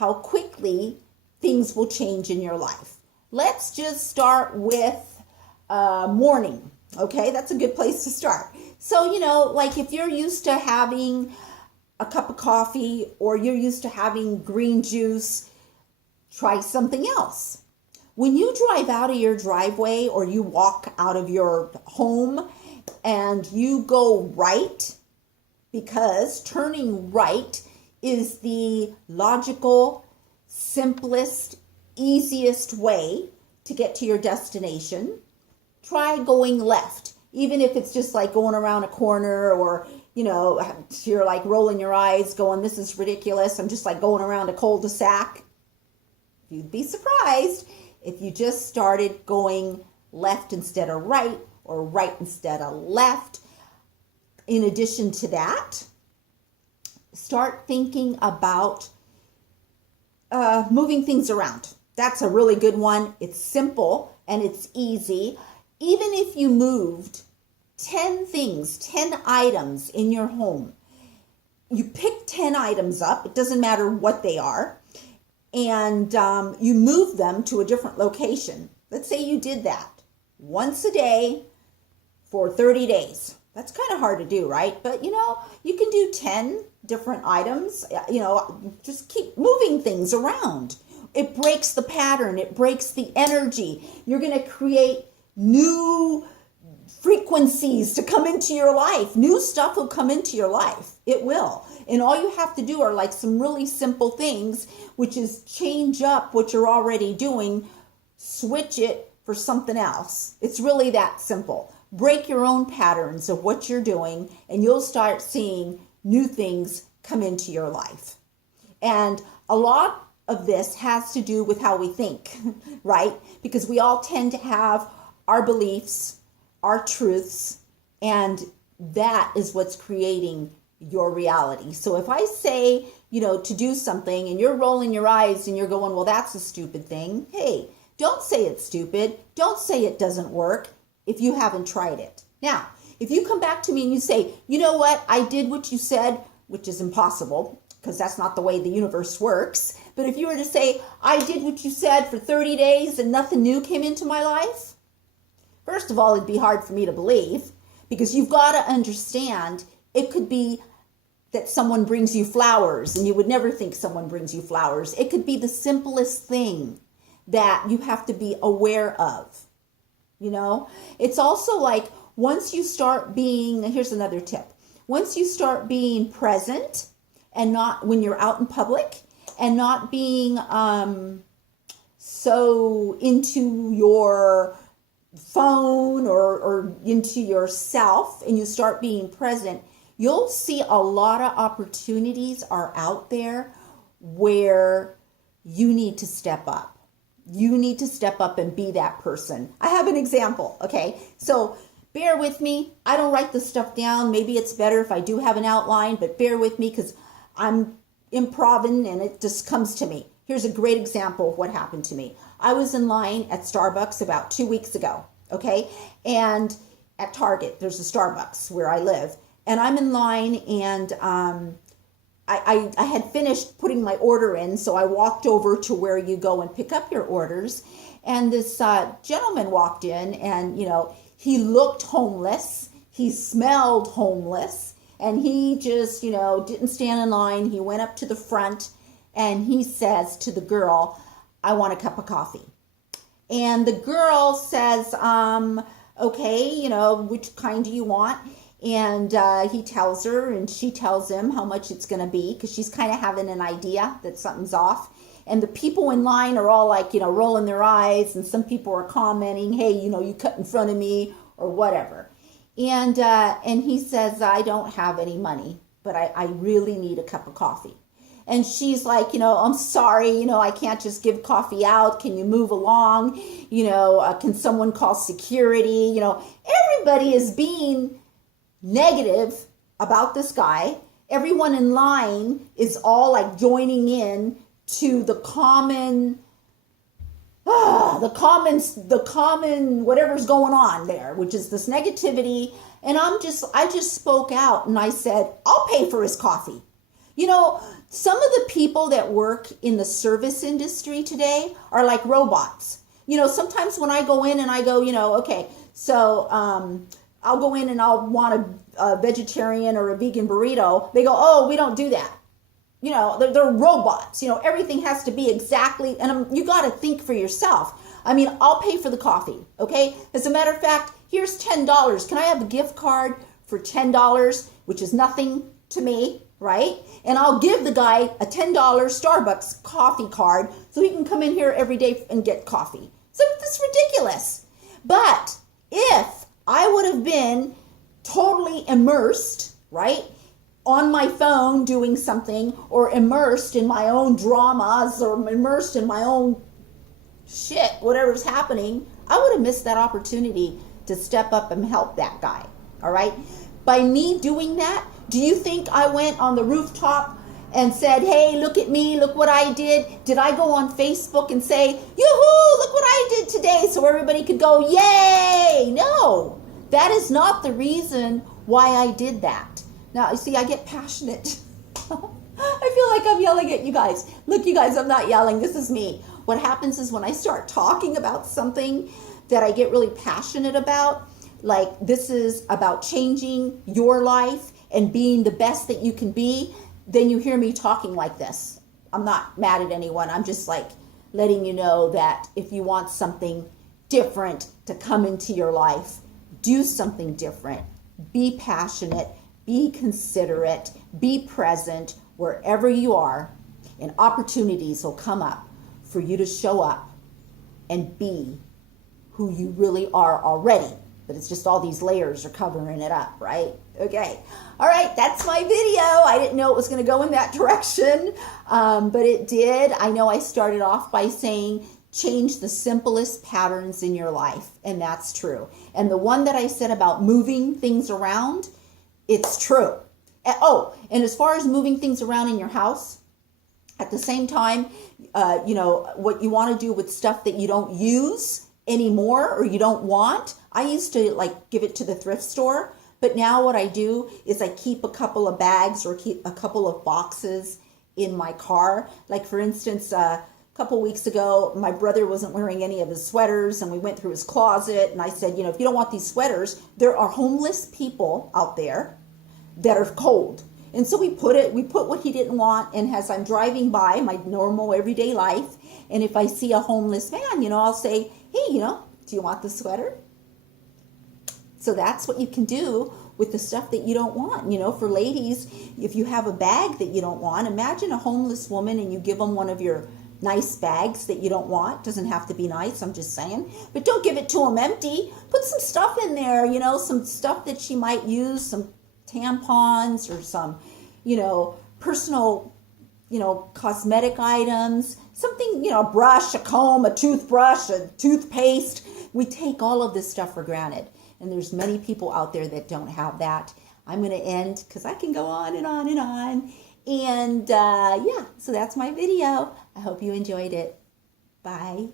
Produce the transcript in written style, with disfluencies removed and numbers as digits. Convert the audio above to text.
how quickly things will change in your life. Let's just start with morning. Okay, that's a good place to start. So, like if you're used to having a cup of coffee or you're used to having green juice, try something else. When you drive out of your driveway or you walk out of your home and you go right, because turning right is the logical, simplest, easiest way to get to your destination, try going left. Even if it's just like going around a corner or, you're like rolling your eyes going, this is ridiculous. I'm just like going around a cul-de-sac. You'd be surprised if you just started going left instead of right or right instead of left. In addition to that, start thinking about moving things around. That's a really good one. It's simple and it's easy. Even if you moved 10 things, 10 items in your home, you pick 10 items up, it doesn't matter what they are, and you move them to a different location. Let's say you did that once a day for 30 days. That's kind of hard to do, right? But you can do 10 different items, just keep moving things around. It breaks the pattern, it breaks the energy. You're going to create new frequencies to come into your life. New stuff will come into your life. It will. And all you have to do are like some really simple things, which is change up what you're already doing, switch it for something else. It's really that simple. Break your own patterns of what you're doing, and you'll start seeing new things come into your life. And a lot of this has to do with how we think, right? Because we all tend to have our beliefs, our truths, and that is what's creating your reality. So if I say, to do something and you're rolling your eyes and you're going, well, that's a stupid thing. Hey, don't say it's stupid. Don't say it doesn't work if you haven't tried it. Now, if you come back to me and you say, you know what, I did what you said, which is impossible because that's not the way the universe works. But if you were to say, I did what you said for 30 days and nothing new came into my life, first of all, it'd be hard for me to believe because you've got to understand it could be that someone brings you flowers and you would never think someone brings you flowers. It could be the simplest thing that you have to be aware of. It's also like once you start being, here's another tip. Once you start being present and not when you're out in public and not being so into your phone or into yourself and you start being present, you'll see a lot of opportunities are out there where you need to step up. You need to step up and be that person. I have an example, okay? So bear with me. I don't write this stuff down. Maybe it's better if I do have an outline, but bear with me because I'm improving and it just comes to me. Here's a great example of what happened to me. I was in line at Starbucks about 2 weeks ago, okay? And at Target, there's a Starbucks where I live. And I'm in line and I had finished putting my order in, so I walked over to where you go and pick up your orders. And this gentleman walked in and, he looked homeless. He smelled homeless. And he just, didn't stand in line. He went up to the front and he says to the girl, I want a cup of coffee. And the girl says, okay, which kind do you want? And he tells her and she tells him how much it's going to be because she's kind of having an idea that something's off. And the people in line are all like, rolling their eyes. And some people are commenting, hey, you cut in front of me or whatever. And he says, I don't have any money, but I really need a cup of coffee. And she's like, I'm sorry, I can't just give coffee out. Can you move along? Can someone call security? Everybody is being negative about this guy. Everyone in line is all like joining in to the common whatever's going on there, which is this negativity. And I just spoke out and I said, I'll pay for his coffee. You know, some of the people that work in the service industry today are like robots. You know, sometimes when I go in and I go, okay, so I'll go in and I'll want a vegetarian or a vegan burrito. They go, oh, we don't do that. You know, they're robots. You know, everything has to be exactly, and you got to think for yourself. I mean, I'll pay for the coffee, okay? As a matter of fact, here's $10. Can I have a gift card for $10, which is nothing to me, right? And I'll give the guy a $10 Starbucks coffee card so he can come in here every day and get coffee. So that's ridiculous. But if I would have been totally immersed, right, on my phone doing something, or immersed in my own dramas, or immersed in my own shit, whatever's happening, I would have missed that opportunity to step up and help that guy. All right? By me doing that, do you think I went on the rooftop and said, hey, look at me, look what I did? Did I go on Facebook and say, yoo-hoo, look what I did today, so everybody could go, yay? No, that is not the reason why I did that. Now, you see, I get passionate. I feel like I'm yelling at you guys. Look, you guys, I'm not yelling. This is me. What happens is when I start talking about something that I get really passionate about, like this is about changing your life and being the best that you can be, then you hear me talking like this. I'm not mad at anyone. I'm just like letting you know that if you want something different to come into your life, do something different. Be passionate, be considerate, be present wherever you are, and opportunities will come up for you to show up and be who you really are already. But it's just all these layers are covering it up, right? Okay. All right, that's my video. I didn't know it was going to go in that direction, but it did. I know I started off by saying change the simplest patterns in your life, and that's true. And the one that I said about moving things around, it's true. Oh, and as far as moving things around in your house, at the same time, what you want to do with stuff that you don't use anymore or you don't want. I used to give it to the thrift store, but now what I do is I keep a couple of bags or keep a couple of boxes in my car. Like for instance, a couple weeks ago, my brother wasn't wearing any of his sweaters and we went through his closet and I said, if you don't want these sweaters, there are homeless people out there that are cold. And so we put what he didn't want, and as I'm driving by my normal everyday life, and if I see a homeless man, I'll say, hey, do you want the sweater? So that's what you can do with the stuff that you don't want. For ladies, if you have a bag that you don't want, imagine a homeless woman and you give them one of your nice bags that you don't want. Doesn't have to be nice, I'm just saying. But don't give it to them empty. Put some stuff in there, some stuff that she might use, some tampons or some, personal, cosmetic items, something, a brush, a comb, a toothbrush, a toothpaste. We take all of this stuff for granted. And there's many people out there that don't have that. I'm going to end because I can go on and on and on. And so that's my video. I hope you enjoyed it. Bye.